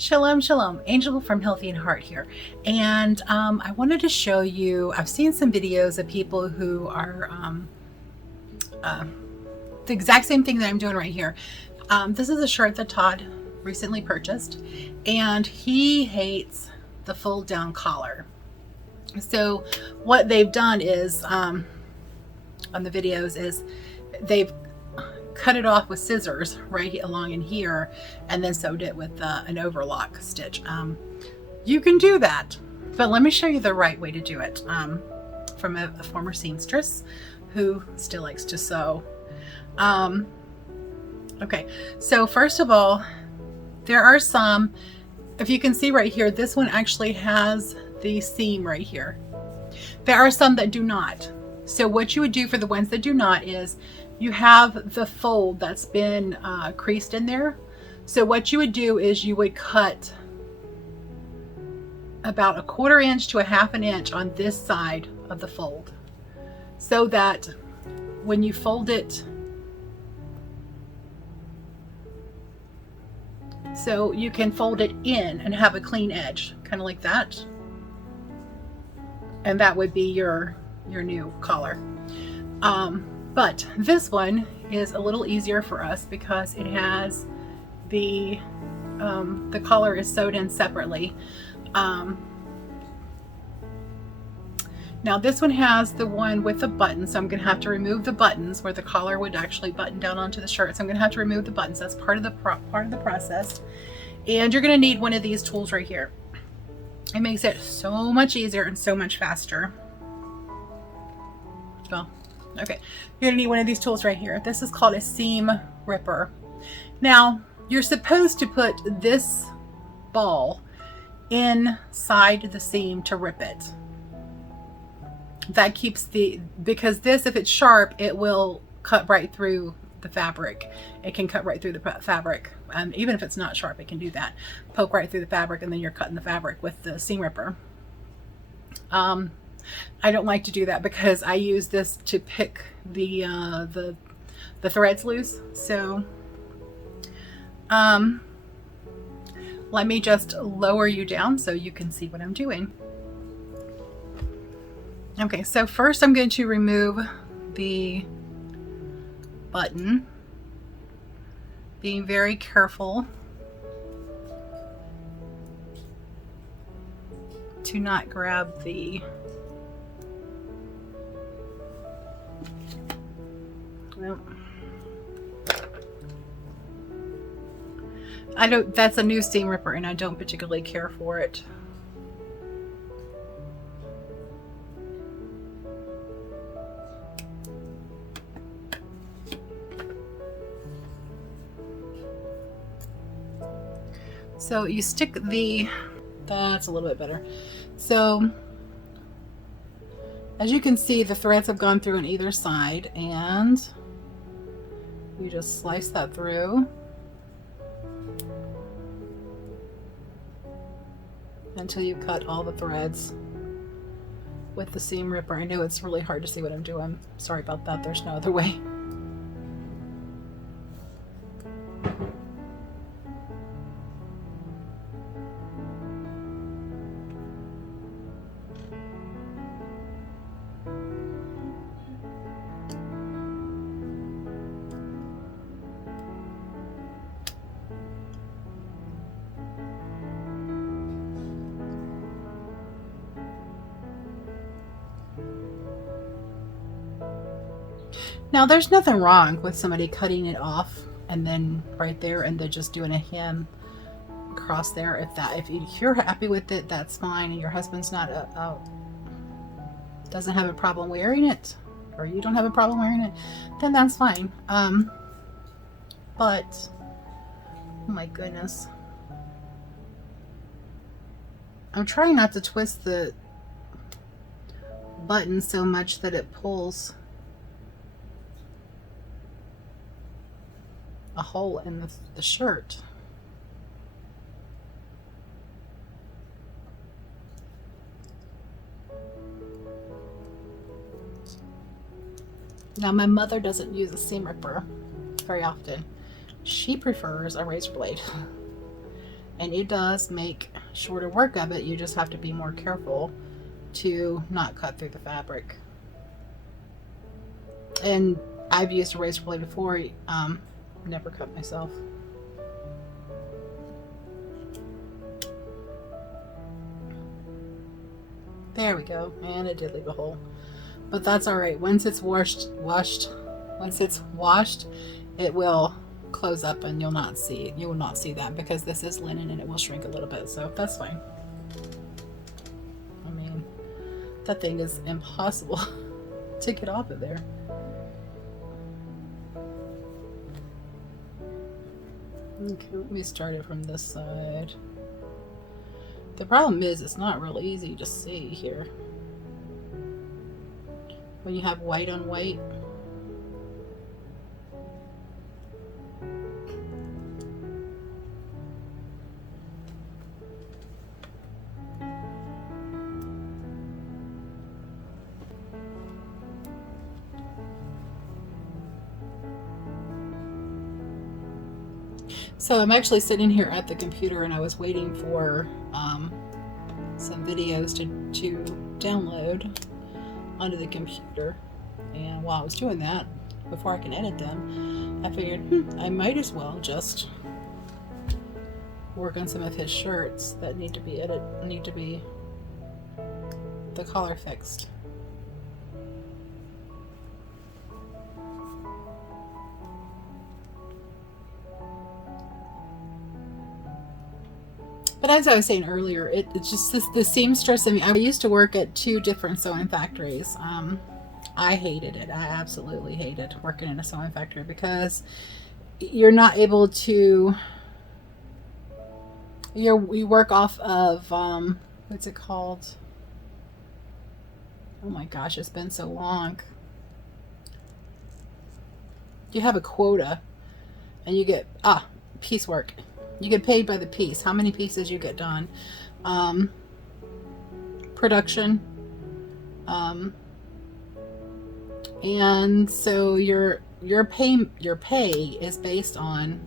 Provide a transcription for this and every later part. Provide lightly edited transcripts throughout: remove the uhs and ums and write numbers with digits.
Shalom, shalom. Angel from Healthy in Heart here. And I wanted to show you, I've seen some videos of people who are the exact same thing that I'm doing right here. This is a shirt that Todd recently purchased, and he hates the fold down collar. So what they've done is, on the videos, is they've cut it off with scissors right along in here and then sewed it with an overlock stitch. You can do that, but let me show you the right way to do it, from a former seamstress who still likes to sew. Okay, so first of all, there are some, if you can see right here, this one actually has the seam right here. There are some that do not. So what you would do for the ones that do not is you have the fold that's been creased in there. So what you would do is you would cut about 1/4 inch to 1/2 inch on this side of the fold, so that when you fold it, so you can fold it in and have a clean edge, kind of like that. And that would be your new collar. But this one is a little easier for us because it has the collar is sewed in separately. Now this one has the one with the button, so I'm going to have to remove the buttons where the collar would actually button down onto the shirt. So I'm going to have to remove the buttons. That's part of the process. And you're going to need one of these tools right here. It makes it so much easier and so much faster. Well, okay, you're gonna need one of these tools right here. This is called a seam ripper. Now, you're supposed to put this ball inside the seam to rip it. That keeps because this, if it's sharp, it will cut right through the fabric. It can cut right through the fabric. Even if it's not sharp, it can do that. Poke right through the fabric, and then you're cutting the fabric with the seam ripper. I don't like to do that because I use this to pick the threads loose. So let me just lower you down so you can see what I'm doing. Okay, so first I'm going to remove the button, being very careful to not grab the that's a new seam ripper and I don't particularly care for it. So you stick that's a little bit better. So as you can see, the threads have gone through on either side, and you just slice that through until you cut all the threads with the seam ripper. I know it's really hard to see what I'm doing. Sorry about that. There's no other way. Now there's nothing wrong with somebody cutting it off and then right there and then just doing a hem across there. If you're happy with it, that's fine, and your husband's not doesn't have a problem wearing it, or you don't have a problem wearing it, then that's fine. But oh my goodness, I'm trying not to twist the button so much that it pulls a hole in the shirt. Now my mother doesn't use a seam ripper very often. She prefers a razor blade. and it does make shorter work of it. You just have to be more careful to not cut through the fabric. And I've used a razor blade before, never cut myself. There we go, and it did leave a hole, but that's all right. Once it's washed, it will close up, and you will not see that, because this is linen and it will shrink a little bit, so that's fine. I mean, that thing is impossible to get off of there. Okay, let me start it from this side. The problem is it's not real easy to see here when you have white on white. So I'm actually sitting here at the computer, and I was waiting for some videos to download onto the computer. And while I was doing that, before I can edit them, I figured I might as well just work on some of his shirts that need to be the collar fixed. But as I was saying earlier, it's just the seamstress. I mean, I used to work at 2 different sewing factories. I hated it. I absolutely hated working in a sewing factory, because you're not able to. You work off of what's it called? Oh my gosh, it's been so long. You have a quota, and you get piecework. You get paid by the piece, how many pieces you get done. Production. And so your pay is based on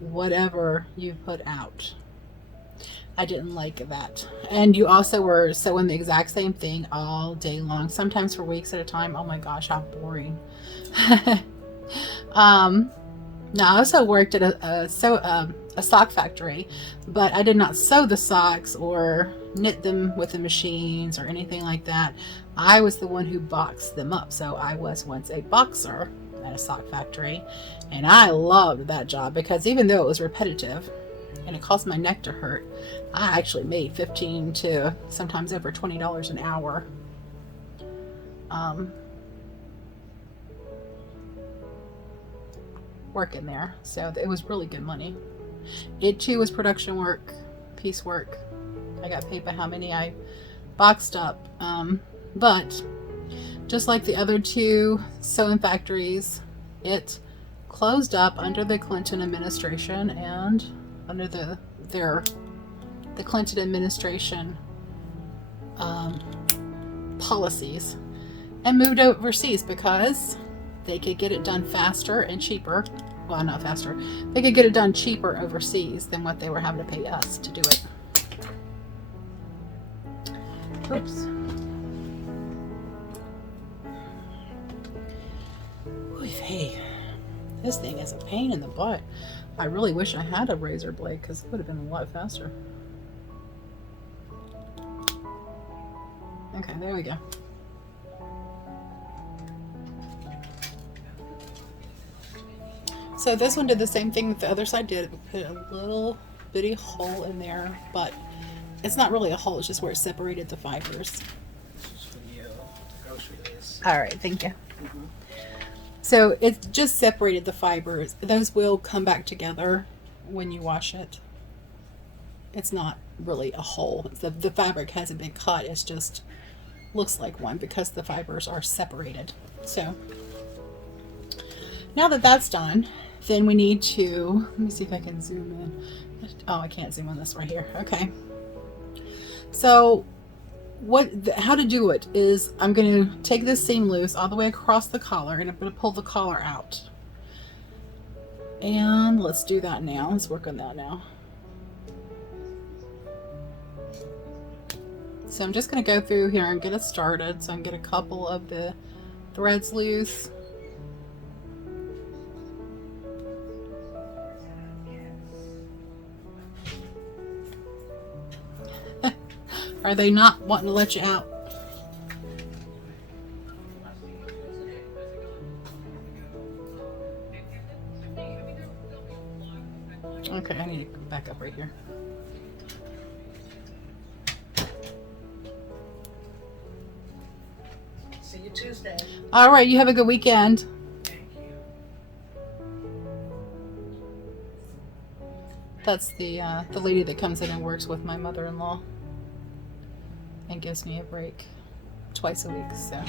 whatever you put out. I didn't like that. And you also were sewing the exact same thing all day long, sometimes for weeks at a time. Oh my gosh, how boring. Now, I also worked at a sock factory, but I did not sew the socks or knit them with the machines or anything like that. I was the one who boxed them up. So I was once a boxer at a sock factory, and I loved that job, because even though it was repetitive and it caused my neck to hurt, I actually made $15 to sometimes over $20 an hour. Working there, so it was really good money. It too was production work, piecework. I got paid by how many I boxed up. But just like the other 2 sewing factories, it closed up under the Clinton administration, and under the Clinton administration policies, and moved overseas, because they could get it done faster and cheaper. Well, not faster. They could get it done cheaper overseas than what they were having to pay us to do it. Oops. Oy vey. This thing is a pain in the butt. I really wish I had a razor blade, because it would have been a lot faster. Okay, there we go. So this one did the same thing that the other side did. Put a little bitty hole in there, but it's not really a hole, it's just where it separated the fibers. All right, thank you. So it just separated the fibers. Those will come back together when you wash it. It's not really a hole. The fabric hasn't been cut, it's just looks like one, because the fibers are separated. So now that that's done, then we need to, let me see if I can zoom in. Oh, I can't zoom on this right here. Okay. So how to do it is, I'm going to take this seam loose all the way across the collar, and I'm going to pull the collar out. And let's do that now. Let's work on that now. So I'm just going to go through here and get it started. So I'm going to get a couple of the threads loose. Are they not wanting to let you out? Okay, I need to back up right here. See you Tuesday. All right, you have a good weekend. Thank you. That's the lady that comes in and works with my mother-in-law and gives me a break twice a week. So,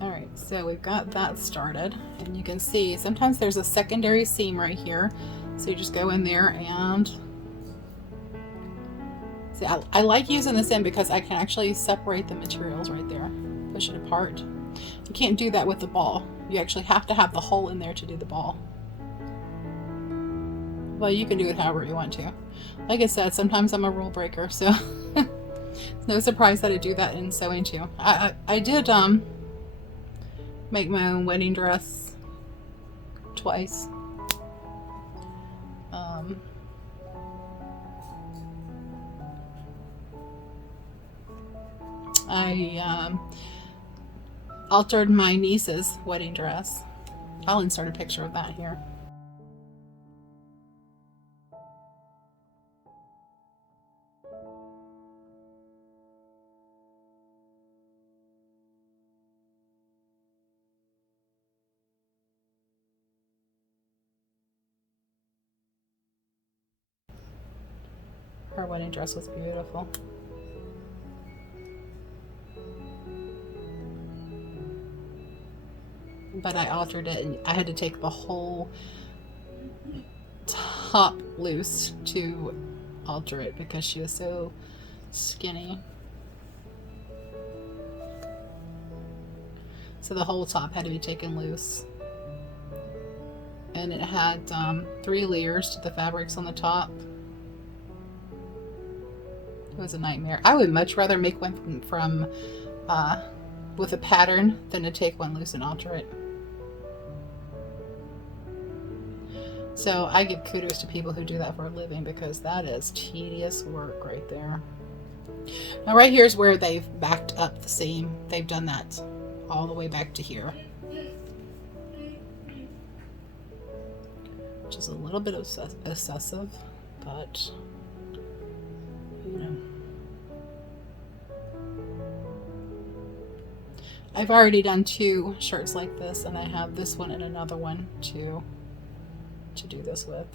all right, so we've got that started, and you can see sometimes there's a secondary seam right here. So you just go in there and see. I like using this in because I can actually separate the materials right there, push it apart. You can't do that with the ball. You actually have to have the hole in there to do the ball. Well, you can do it however you want to. Like I said, sometimes I'm a rule breaker, so it's no surprise that I do that in sewing too. I did make my own wedding dress twice. I altered my niece's wedding dress. I'll insert a picture of that here. Her wedding dress was beautiful. But I altered it, and I had to take the whole top loose to alter it because she was so skinny. So the whole top had to be taken loose. And it had 3 layers to the fabrics on the top. It was a nightmare. I would much rather make one from with a pattern than to take one loose and alter it. So I give kudos to people who do that for a living because that is tedious work right there. Now right here is where they've backed up the seam. They've done that all the way back to here. Which is a little bit excessive, but you know. I've already done 2 shirts like this, and I have this one and another one to do this with.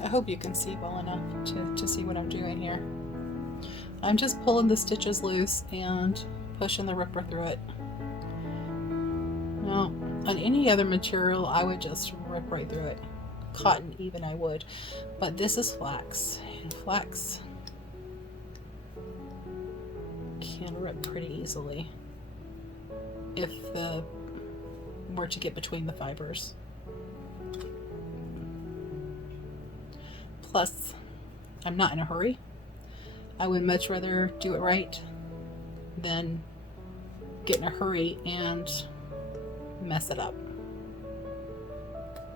I hope you can see well enough to see what I'm doing here. I'm just pulling the stitches loose and pushing the ripper through it. Now, on any other material, I would just rip right through it. Cotton even I would, but this is flax, and flax can rip pretty easily if the were to get between the fibers. Plus, I'm not in a hurry. I would much rather do it right than get in a hurry and mess it up.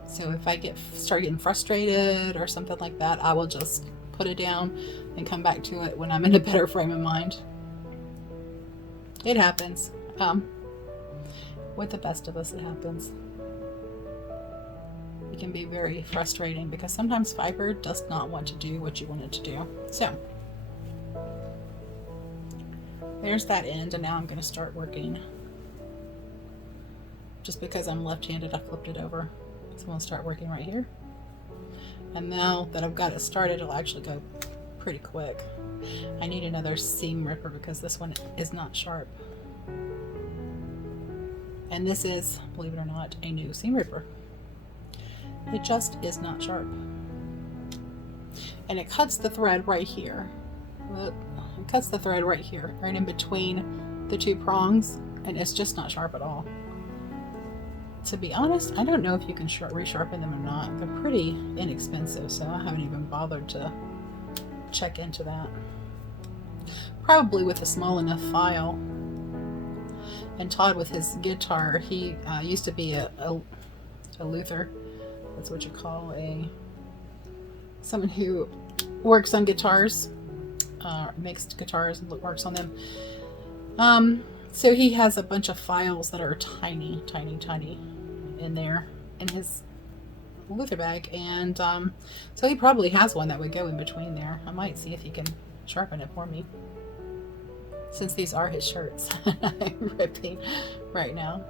So if I start getting frustrated or something like that, I will just put it down and come back to it when I'm in a better frame of mind. It happens. With the best of us, it happens. It can be very frustrating because sometimes fiber does not want to do what you want it to do. So there's that end, and now I'm going to start working. Just because I'm left-handed, I flipped it over. So I'm going to start working right here. And now that I've got it started, it'll actually go pretty quick. I need another seam ripper because this one is not sharp. And this is, believe it or not, a new seam ripper. It just is not sharp. And it cuts the thread right here. Whoop, It cuts the thread right here, right in between the two prongs, and it's just not sharp at all. To be honest, I don't know if you can resharpen them or not. They're pretty inexpensive, so I haven't even bothered to check into that. Probably with a small enough file. And Todd, with his guitar, he used to be a Luther. That's what you call someone who works on guitars, makes guitars and works on them. So he has a bunch of files that are tiny, tiny, tiny in there in his Luther bag, and so he probably has one that would go in between there. I might see if he can sharpen it for me, since these are his shirts I'm ripping right now.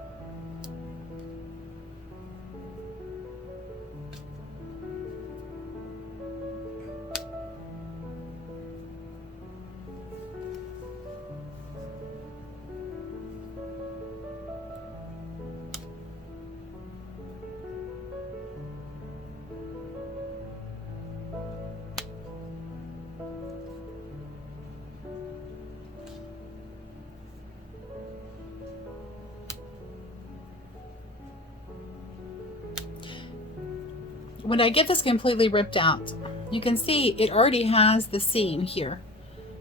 When I get this completely ripped out, you can see it already has the seam here.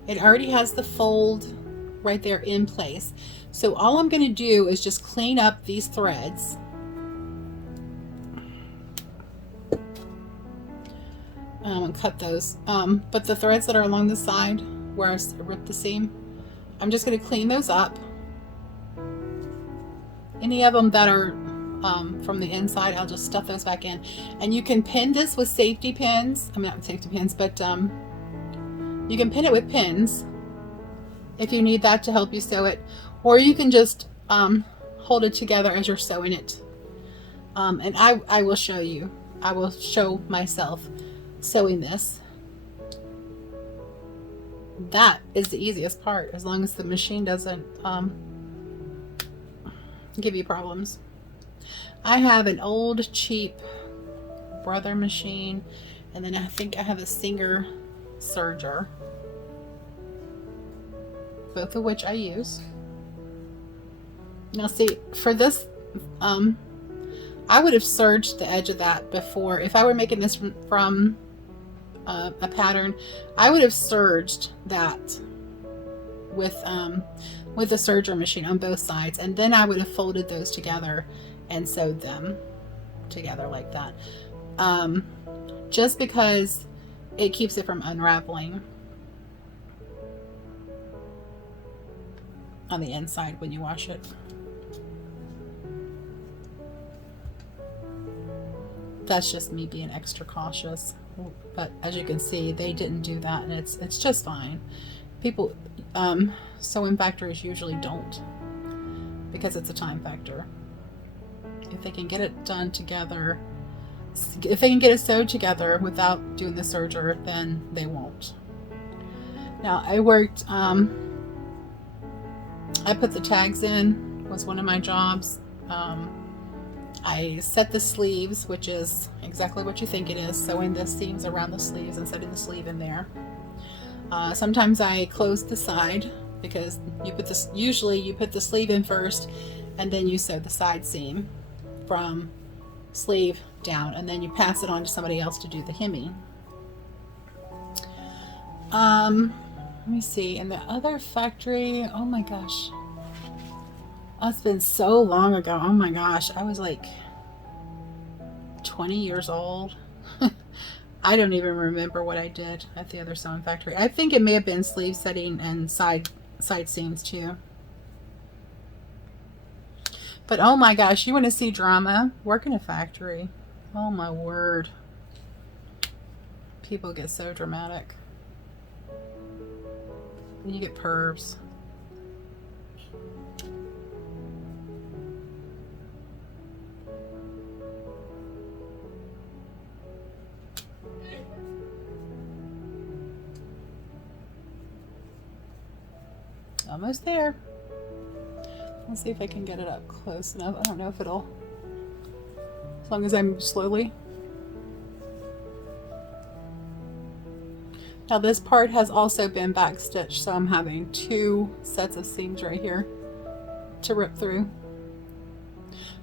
It already has the fold right there in place. So all I'm going to do is just clean up these threads. And cut those. But the threads that are along the side where I ripped the seam, I'm just going to clean those up. Any of them that are from the inside, I'll just stuff those back in. And you can pin this with safety pins. I mean, not with safety pins, but you can pin it with pins if you need that to help you sew it. Or you can just hold it together as you're sewing it. And I will show you. I will show myself sewing this. That is the easiest part, as long as the machine doesn't give you problems. I have an old cheap Brother machine, and then I think I have a Singer serger, both of which I use. Now see, for this I would have serged the edge of that before. If I were making this from a pattern, I would have serged that with the serger machine on both sides, and then I would have folded those together and sewed them together like that, just because it keeps it from unraveling on the inside when you wash it. That's just me being extra cautious, but as you can see, they didn't do that, and it's just fine. People, sewing factories usually don't, because it's a time factor. If they can get it done together, if they can get it sewed together without doing the serger, then they won't. Now I worked, I put the tags in, was one of my jobs. I set the sleeves, which is exactly what you think it is, sewing the seams around the sleeves and setting the sleeve in there. Sometimes I close the side, because usually you put the sleeve in first and then you sew the side seam from sleeve down, and then you pass it on to somebody else to do the hemming. Let me see, in the other factory, oh my gosh, it's been so long ago. Oh my gosh, I was like 20 years old. I don't even remember what I did at the other sewing factory. I think it may have been sleeve setting and side seams too. But oh my gosh, you want to see drama? Work in a factory. Oh my word. People get so dramatic. You get pervs. Almost there. Let's see if I can get it up close enough. I don't know if it'll, as long as I move slowly. Now this part has also been back stitched, so I'm having 2 sets of seams right here to rip through.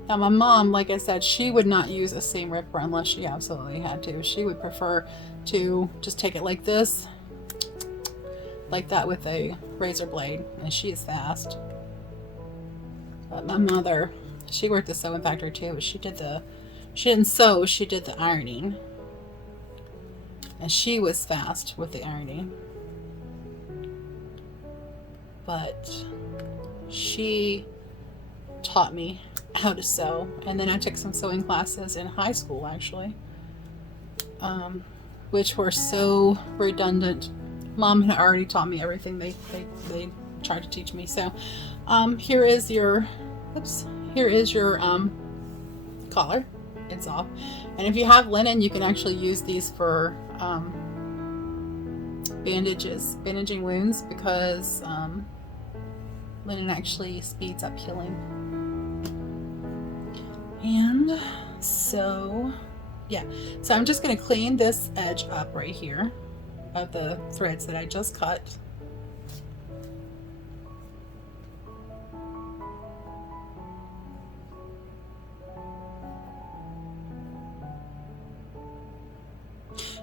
Now my mom, like I said, she would not use a seam ripper unless she absolutely had to. She would prefer to just take it like this, like that with a razor blade, and she is fast. But my mother, she worked the sewing factory too, but she didn't sew, she did the ironing. And she was fast with the ironing. But she taught me how to sew. And then I took some sewing classes in high school, actually, which were so redundant. Mom had already taught me everything they tried to teach me. So here is your collar. It's off. And if you have linen, you can actually use these for bandaging wounds, because linen actually speeds up healing. And so yeah, so I'm just going to clean this edge up right here of the threads that I just cut.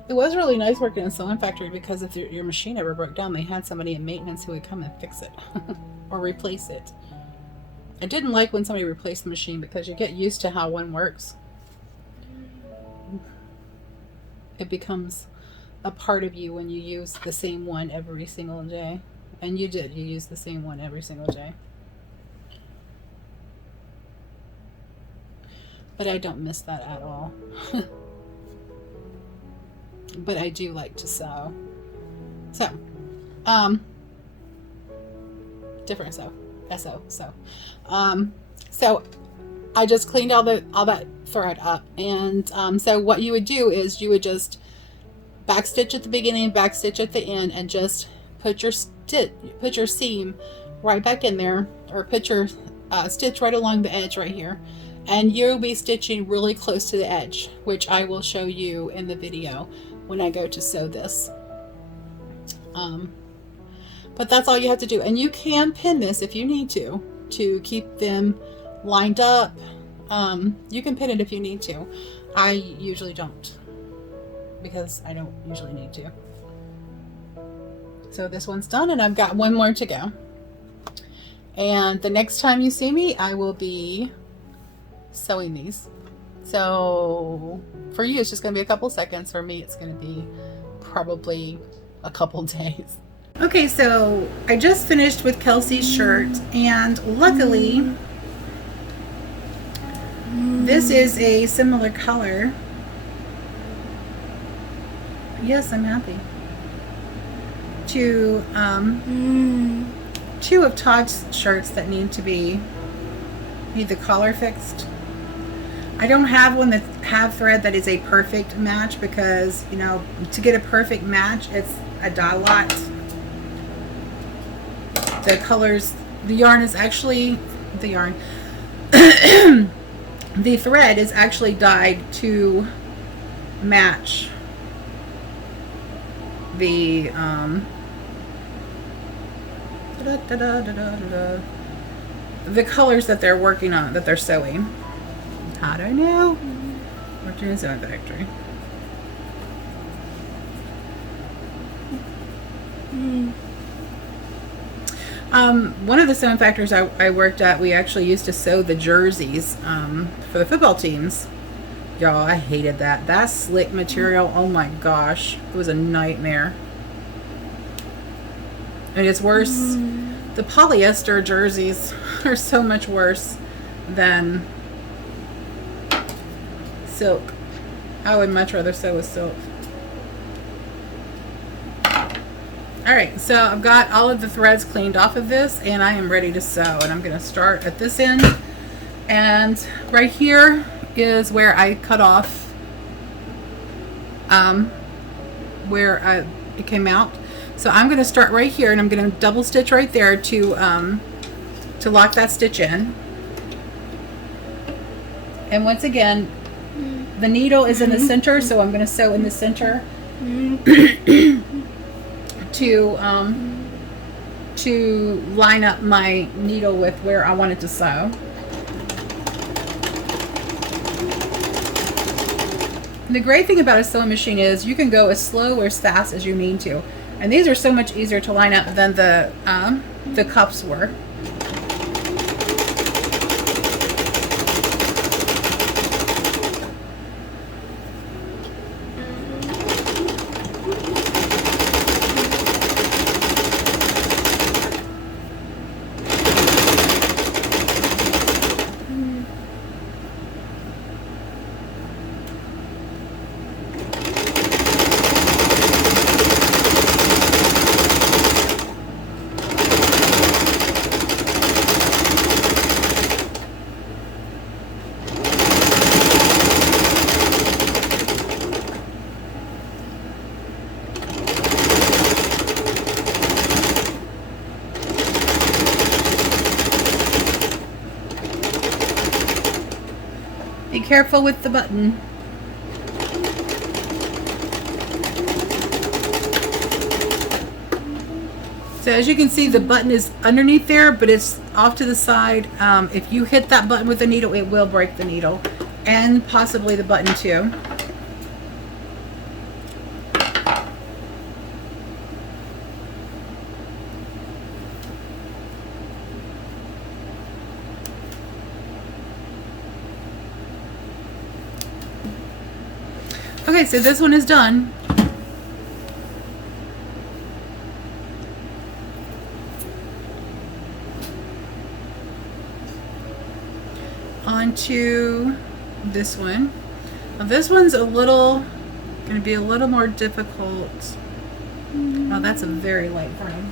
It was really nice working in a sewing factory, because if your machine ever broke down, they had somebody in maintenance who would come and fix it or replace it. I didn't like when somebody replaced the machine, because you get used to how one works. It becomes a part of you when you use the same one every single day. And you use the same one every single day. But I don't miss that at all. But I do like to sew. So, different sew. So I just cleaned all that thread up, and so what you would do is you would just backstitch at the beginning, backstitch at the end, and just put your seam right back in there, or put your stitch right along the edge right here, and you'll be stitching really close to the edge, which I will show you in the video when I go to sew this. But that's all you have to do, and you can pin this if you need to keep them lined up. You can pin it if you need to. I usually don't, because I don't usually need to. So this one's done, and I've got one more to go. And the next time you see me, I will be sewing these. So for you, it's just going to be a couple seconds. For me, it's going to be probably a couple days. Okay, so I just finished with Kelsey's shirt, and luckily this is a similar color. Yes, I'm happy. To two of Todd's shirts that need the collar fixed. I don't have one that have thread that is a perfect match, because, you know, to get a perfect match, it's a dye lot. The colors, the yarn is actually, the thread is actually dyed to match the colors that they're working on, that they're sewing. How do I know? Working in a sewing factory. One of the sewing factories I worked at, we actually used to sew the jerseys for the football teams. Y'all, I hated that. That slick material, oh my gosh, it was a nightmare. And it's worse. The polyester jerseys are so much worse than silk. I would much rather sew with silk. Alright, so I've got all of the threads cleaned off of this, and I am ready to sew. And I'm going to start at this end. And right here is where I cut off, where it came out. So I'm going to start right here, and I'm going to double stitch right there to lock that stitch in. And once again, the needle is in the center, so I'm going to sew in the center. to line up my needle with where I wanted to sew. And the great thing about a sewing machine is you can go as slow or as fast as you need to. And these are so much easier to line up than the cups were. Be careful with the button. So as you can see, the button is underneath there, but it's off to the side. If you hit that button with the needle, it will break the needle and possibly the button too. Okay, so this one is done. On to this one. Now this one's going to be a little more difficult. Oh, that's a very light thread.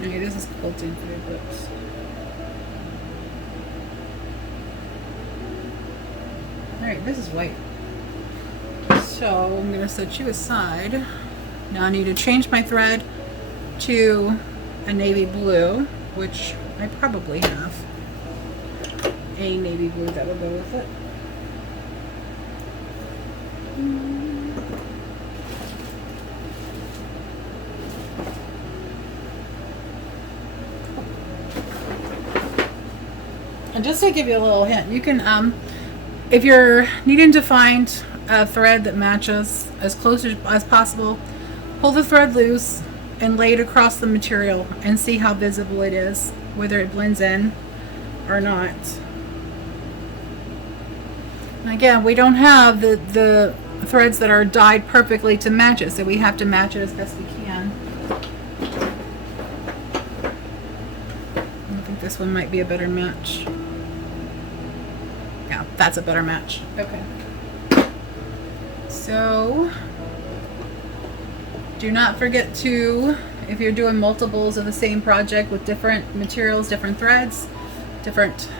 Okay, this is quilted thread books. Alright, this is white. So I'm going to set you aside. Now I need to change my thread to a navy blue, which I probably have a navy blue that will go with it. And just to give you a little hint, you can, if you're needing to find a thread that matches as close as possible, pull the thread loose and lay it across the material and see how visible it is, whether it blends in or not. And again, we don't have the threads that are dyed perfectly to match it, so we have to match it as best we can. I think this one might be a better match. Yeah, that's a better match. Okay. So, do not forget to, if you're doing multiples of the same project with different materials, different threads, different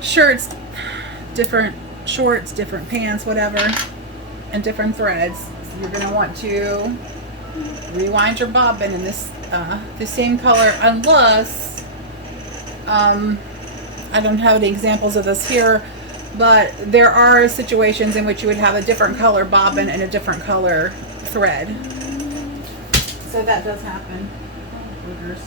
shirts, different shorts, different pants, whatever, and different threads, you're going to want to rewind your bobbin in this the same color, unless I don't have any examples of this here, but there are situations in which you would have a different color bobbin and a different color thread. So that does happen. Boogers.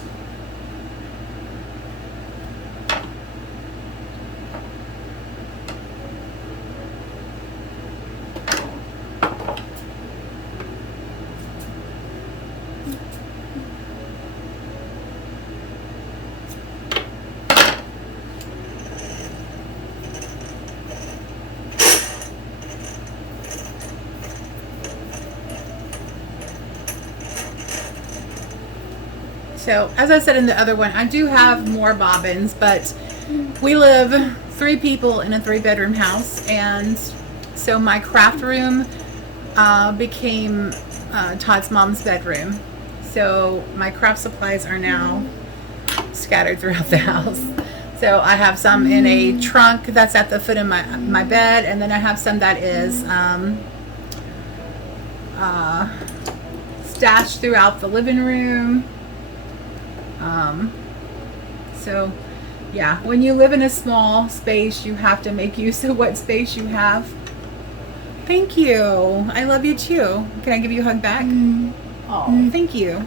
So, as I said in the other one, I do have more bobbins, but we live 3 people in a 3-bedroom house, and so my craft room became Todd's mom's bedroom. So my craft supplies are now scattered throughout the house. So I have some in a trunk that's at the foot of my bed, and then I have some that is stashed throughout the living room. So yeah, when you live in a small space, you have to make use of what space you have. Thank you. I love you too. Can I give you a hug back? Oh, thank you.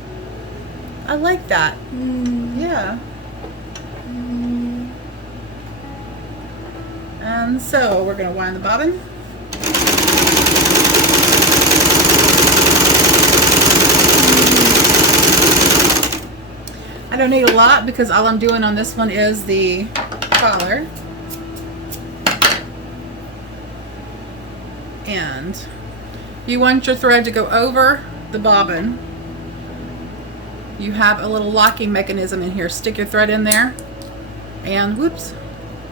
I like that. Yeah. And so we're going to wind the bobbin. I don't need a lot because all I'm doing on this one is the collar. And you want your thread to go over the bobbin. You have a little locking mechanism in here. Stick your thread in there and whoops,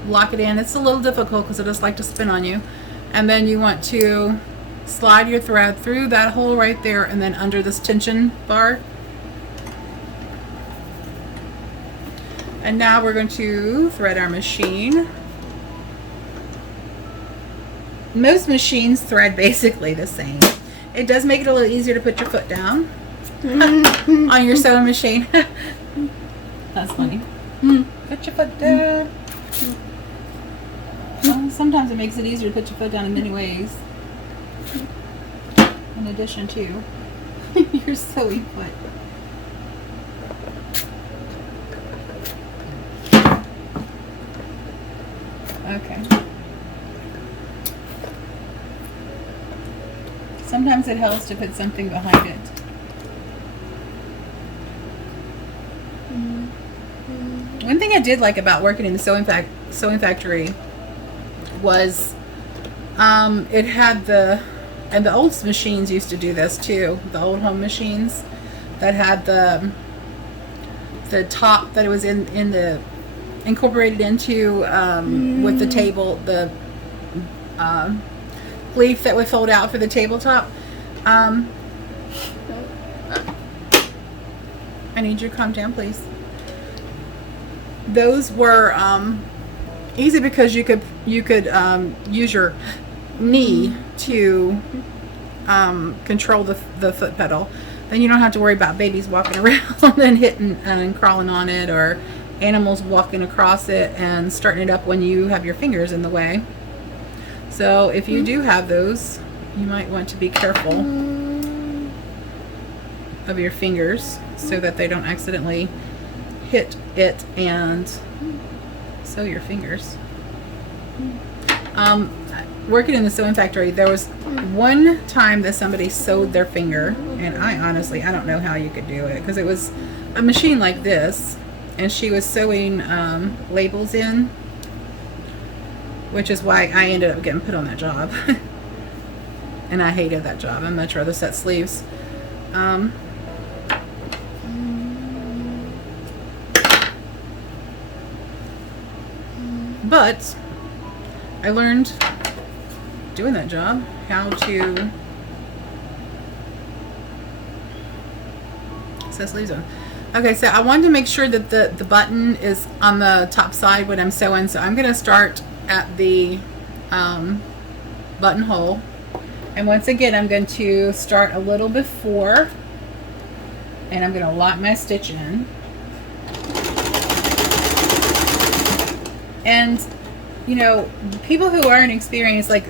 lock it in. It's a little difficult because it does like to spin on you. And then you want to slide your thread through that hole right there and then under this tension bar. And now we're going to thread our machine. Most machines thread basically the same. It does make it a little easier to put your foot down on your sewing machine. That's funny. Put your foot down. Well, sometimes it makes it easier to put your foot down in many ways. In addition to your sewing foot. Okay. Sometimes it helps to put something behind it. One thing I did like about working in the sewing factory was it had and the old machines used to do this too, the old home machines that had the top that it was in the incorporated into with the table, the leaf that would fold out for the tabletop. I need you to calm down, please. Those were easy because you could use your knee to control the foot pedal. Then you don't have to worry about babies walking around and hitting and crawling on it, or animals walking across it and starting it up when you have your fingers in the way. So if you do have those, you might want to be careful of your fingers so that they don't accidentally hit it and sew your fingers. Working in the sewing factory, there was one time that somebody sewed their finger, and I don't know how you could do it because it was a machine like this. And she was sewing labels in, which is why I ended up getting put on that job. And I hated that job. I'd much rather set sleeves. But I learned doing that job how to set sleeves on. Okay, so I wanted to make sure that the button is on the top side when I'm sewing, so I'm going to start at the buttonhole. And once again, I'm going to start a little before, and I'm going to lock my stitch in. And, you know, people who aren't experienced, like,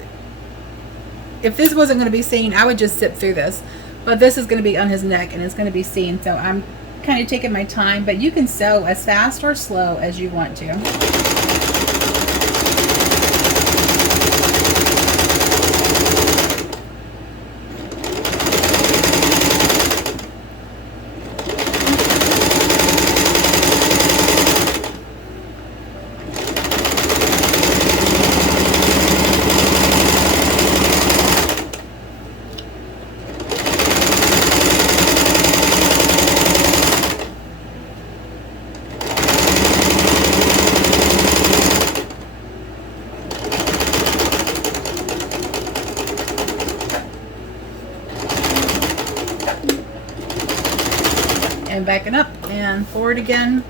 if this wasn't going to be seen, I would just zip through this. But this is going to be on his neck, and it's going to be seen, so I'm kind of taking my time, but you can sew as fast or slow as you want to. And backing up and forward again,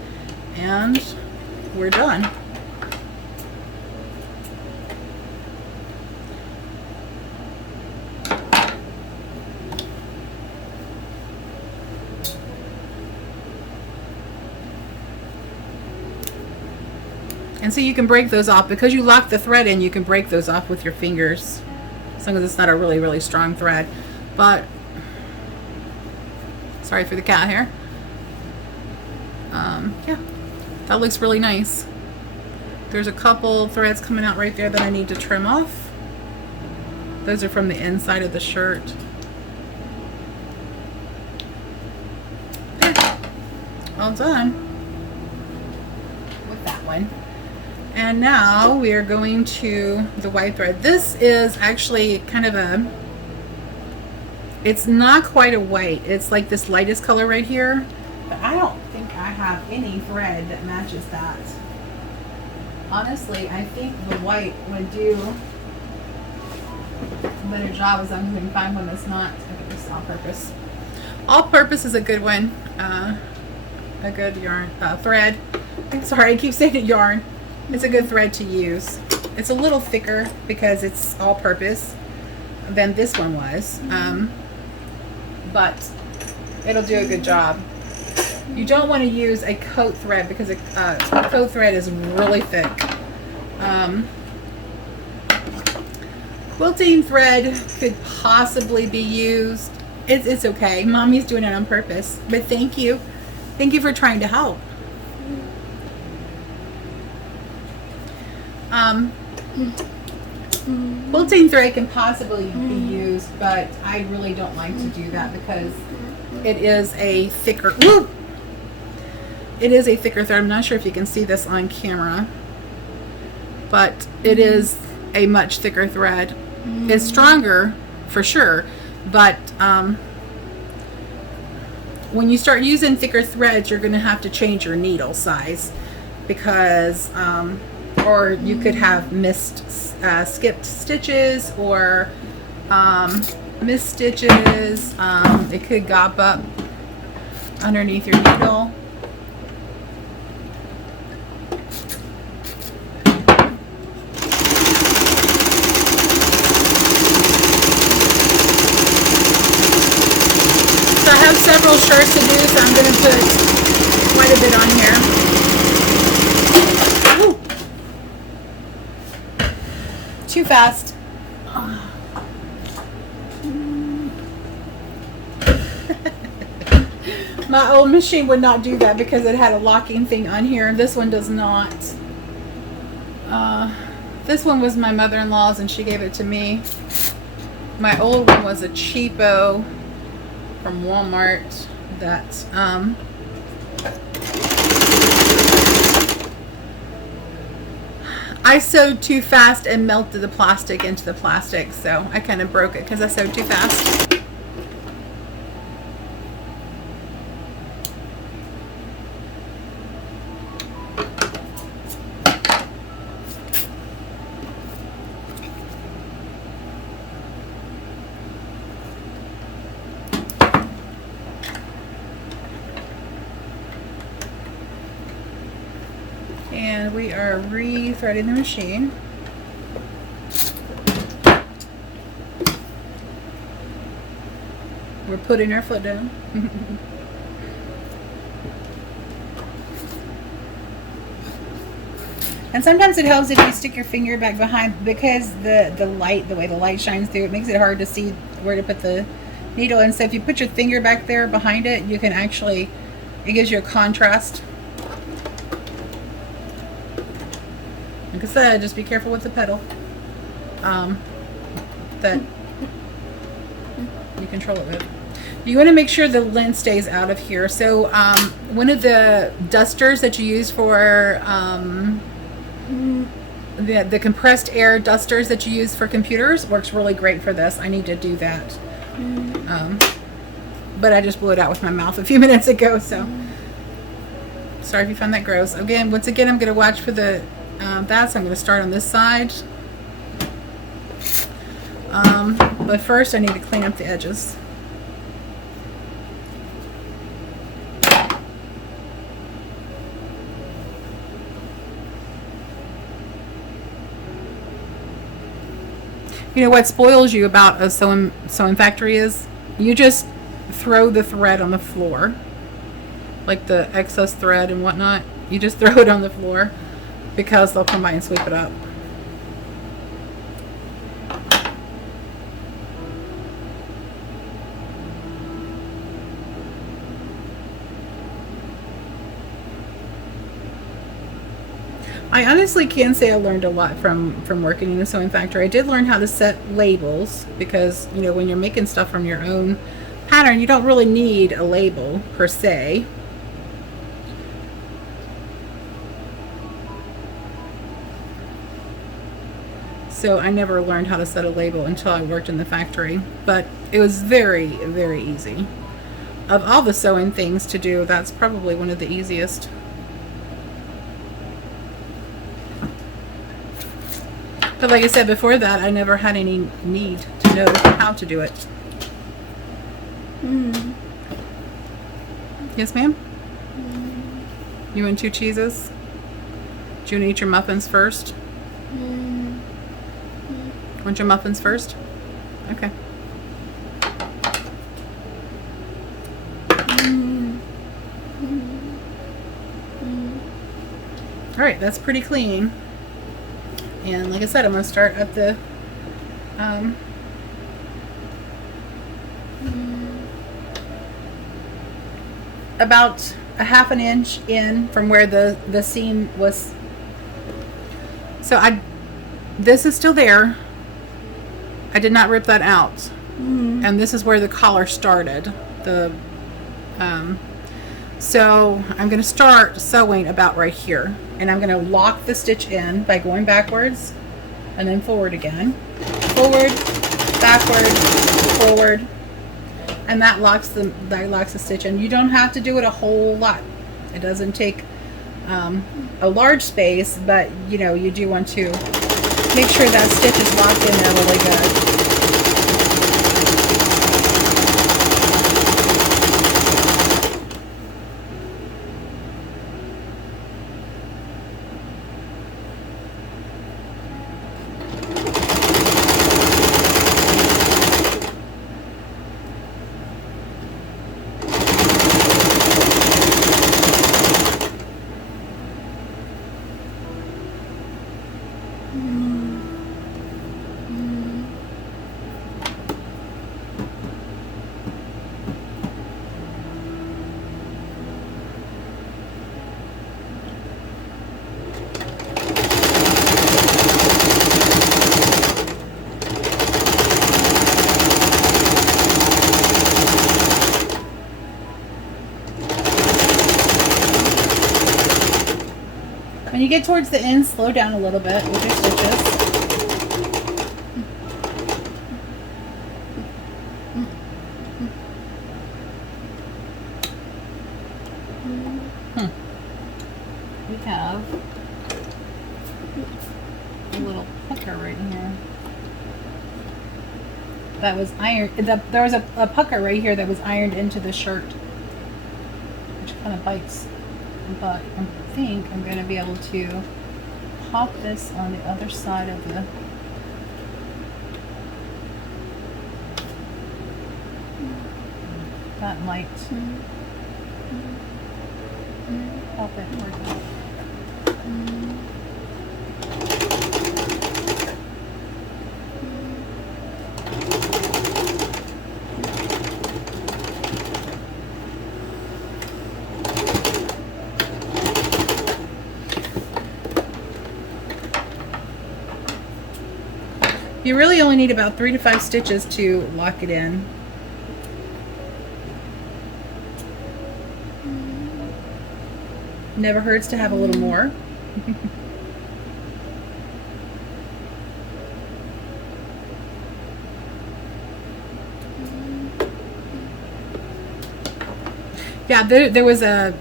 and we're done. And so you can break those off. Because you lock the thread in, you can break those off with your fingers, as long as it's not a really, really strong thread. But, sorry for the cat hair. Yeah, that looks really nice. There's a couple threads coming out right there that I need to trim off. Those are from the inside of the shirt. There. All done with that one. And now we are going to the white thread. This is actually kind of a, it's not quite a white. It's like this lightest color right here. But I don't think I have any thread that matches that. Honestly, I think the white would do a better job, as long as we can find one that's not. I think this is all purpose. All purpose is a good one. A good yarn thread. I'm sorry, I keep saying it yarn. It's a good thread to use. It's a little thicker because it's all purpose than this one was. But it'll do a good job. You don't want to use a coat thread because a coat thread is really thick. Quilting thread could possibly be used. It's okay. Mommy's doing it on purpose. But thank you. Thank you for trying to help. Quilting thread can possibly be used, but I really don't like to do that because it is a thicker. Whoop! It is a thicker thread. I'm not sure if you can see this on camera, but it is a much thicker thread. It's stronger for sure, but when you start using thicker threads, you're going to have to change your needle size because, or you could have skipped stitches or missed stitches. It could gop up underneath your needle. Several shirts to do, so I'm going to put quite a bit on here. Ooh. Too fast. My old machine would not do that because it had a locking thing on here. This one does not. This one was my mother-in-law's and she gave it to me. My old one was a cheapo from Walmart that I sewed too fast and melted the plastic into the plastic, so I kind of broke it because I sewed too fast. And we are re-threading the machine. We're putting our foot down. And sometimes it helps if you stick your finger back behind, because the light, the way the light shines through, it makes it hard to see where to put the needle in. So if you put your finger back there behind it, you can actually, it gives you a contrast. Like I said, just be careful with the pedal that you control it with. You want to make sure the lint stays out of here. So one of the dusters that you use for the compressed air dusters that you use for computers works really great for this. I need to do that. But I just blew it out with my mouth a few minutes ago, so sorry if you found that gross. Once again, I'm going to watch for the that, so I'm going to start on this side. But first I need to clean up the edges. You know what spoils you about a sewing factory is you just throw the thread on the floor, like the excess thread and whatnot. You just throw it on the floor. because they'll come by and sweep it up. I honestly can say I learned a lot from working in a sewing factory. I did learn how to set labels because, you know, when you're making stuff from your own pattern, you don't really need a label per se. So I never learned how to set a label until I worked in the factory, but it was very, very easy. Of all the sewing things to do, that's probably one of the easiest. But like I said before that, I never had any need to know how to do it. Yes, ma'am? You want 2 cheeses? Do you want to eat your muffins first? Want your muffins first? Okay. Alright, that's pretty clean. And like I said, I'm going to start at the about a half an inch in from where the seam was. So this is still there. I did not rip that out. And this is where the collar started. So I'm going to start sewing about right here. And I'm going to lock the stitch in by going backwards and then forward again. Forward, backward, forward. And that locks the stitch in. You don't have to do it a whole lot. It doesn't take a large space, but you know, you do want to make sure that stitch is locked in there really good. When you get towards the end, slow down a little bit with your stitches. We have a little pucker right here. That was ironed. There was a pucker right here that was ironed into the shirt, which kind of bites. But I think I'm going to be able to pop this on the other side of the that might help it work out. You really only need about 3 to 5 stitches to lock it in. Never hurts to have a little more. Yeah, there was a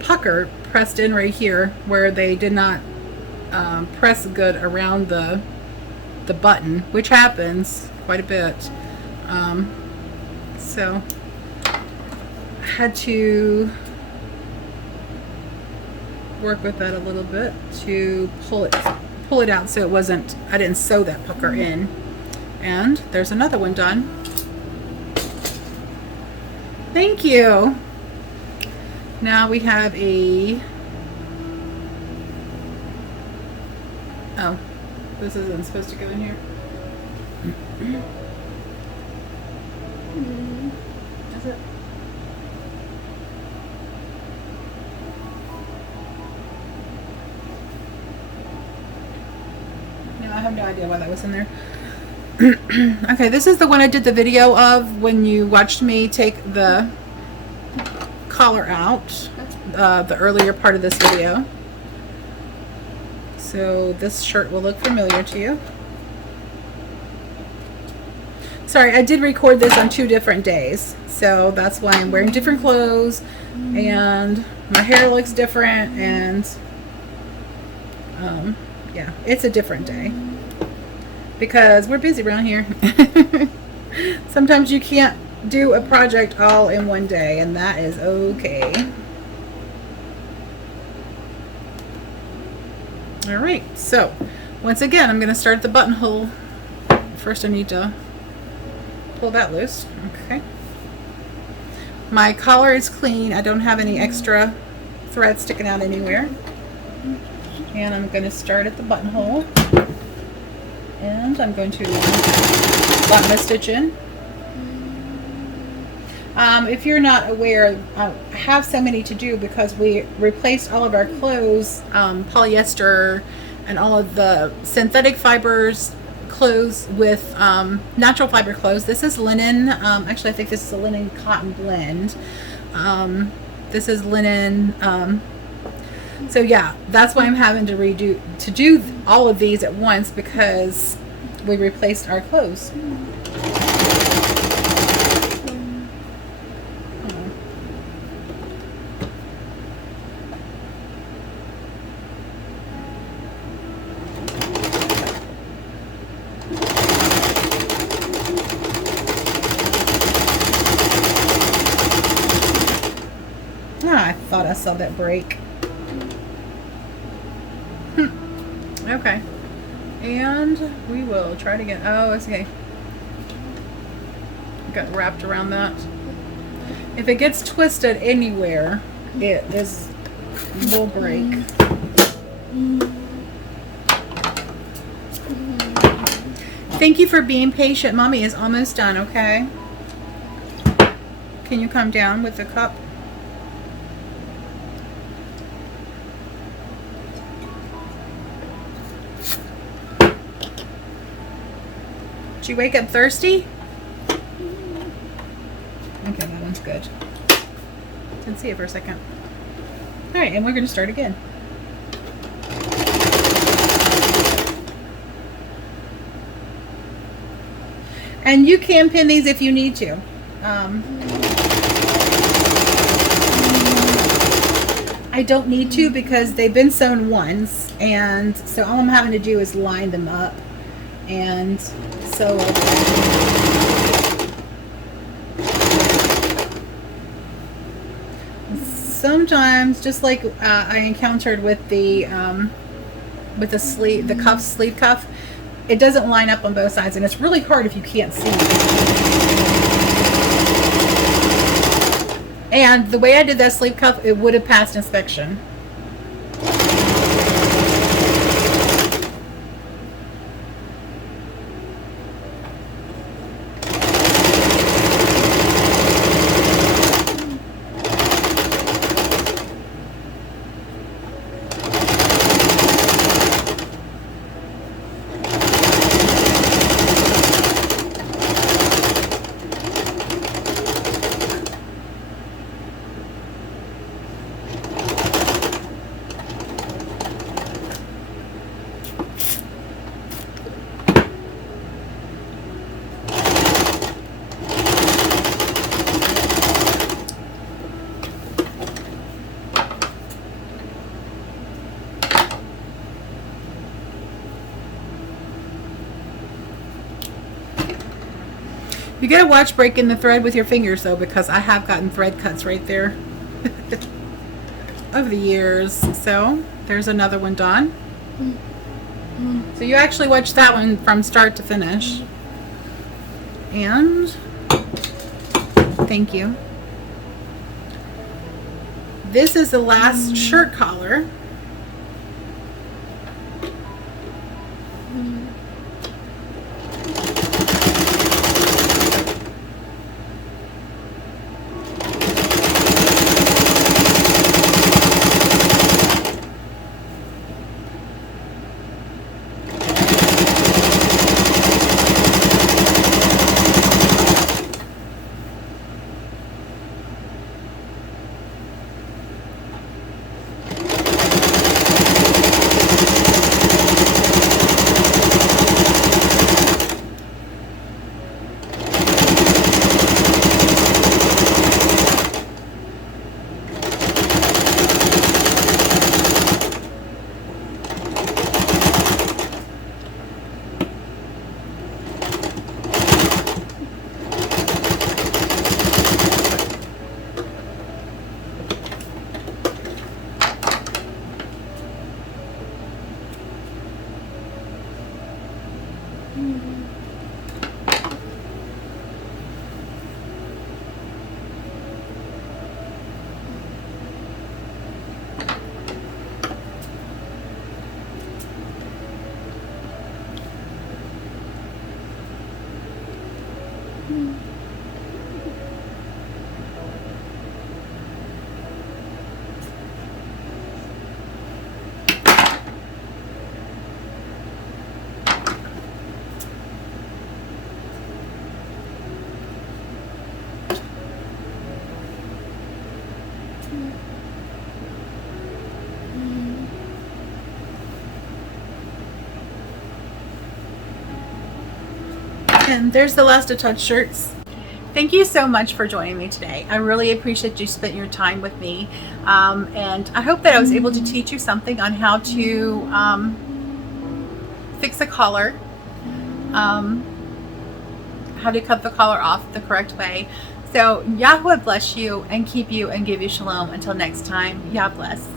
pucker pressed in right here where they did not press good around the button, which happens quite a bit. So I had to work with that a little bit to pull it out so it wasn't, I didn't sew that pucker in. And there's another one done. Thank you. Now we have a This isn't supposed to go in here. Is it? No, I have no idea why that was in there. Okay, this is the one I did the video of when you watched me take the collar out, the earlier part of this video. So this shirt will look familiar to you. Sorry, I did record this on 2 different days, so that's why I'm wearing different clothes and my hair looks different, and yeah, it's a different day because we're busy around here. Sometimes you can't do a project all in one day, and that is okay. All right, so once again, I'm going to start at the buttonhole. First I need to pull that loose. Okay. My collar is clean. I don't have any extra thread sticking out anywhere. And I'm going to start at the buttonhole. And I'm going to button a stitch in. If you're not aware, I have so many to do because we replaced all of our clothes, polyester and all of the synthetic fibers clothes with natural fiber clothes. This is linen. Actually, I think this is a linen cotton blend. This is linen. So yeah, that's why I'm having to do all of these at once because we replaced our clothes. I thought I saw that break. Okay. And we will try to get, oh, okay. Got wrapped around that. If it gets twisted anywhere, it will break. Thank you for being patient. Mommy is almost done, okay? Can you come down with the cup? Did you wake up thirsty? Okay, that one's good. Didn't see it for a second. All right, and we're going to start again. And you can pin these if you need to. I don't need to because they've been sewn once, and so all I'm having to do is line them up and sew over. Sometimes, just like I encountered with the sleeve, the cuff, sleeve cuff, it doesn't line up on both sides, and it's really hard if you can't see. And the way I did that sleeve cuff, it would have passed inspection. You gotta watch breaking the thread with your fingers though, because I have gotten thread cuts right there over the years. So there's another one done. So you actually watched that one from start to finish. And thank you. This is the last shirt collar. And there's the last of Todd's shirts. Thank you so much for joining me today. I really appreciate you spending your time with me. And I hope that I was able to teach you something on how to fix a collar, how to cut the collar off the correct way. So Yahuah bless you and keep you and give you shalom. Until next time, Yah bless.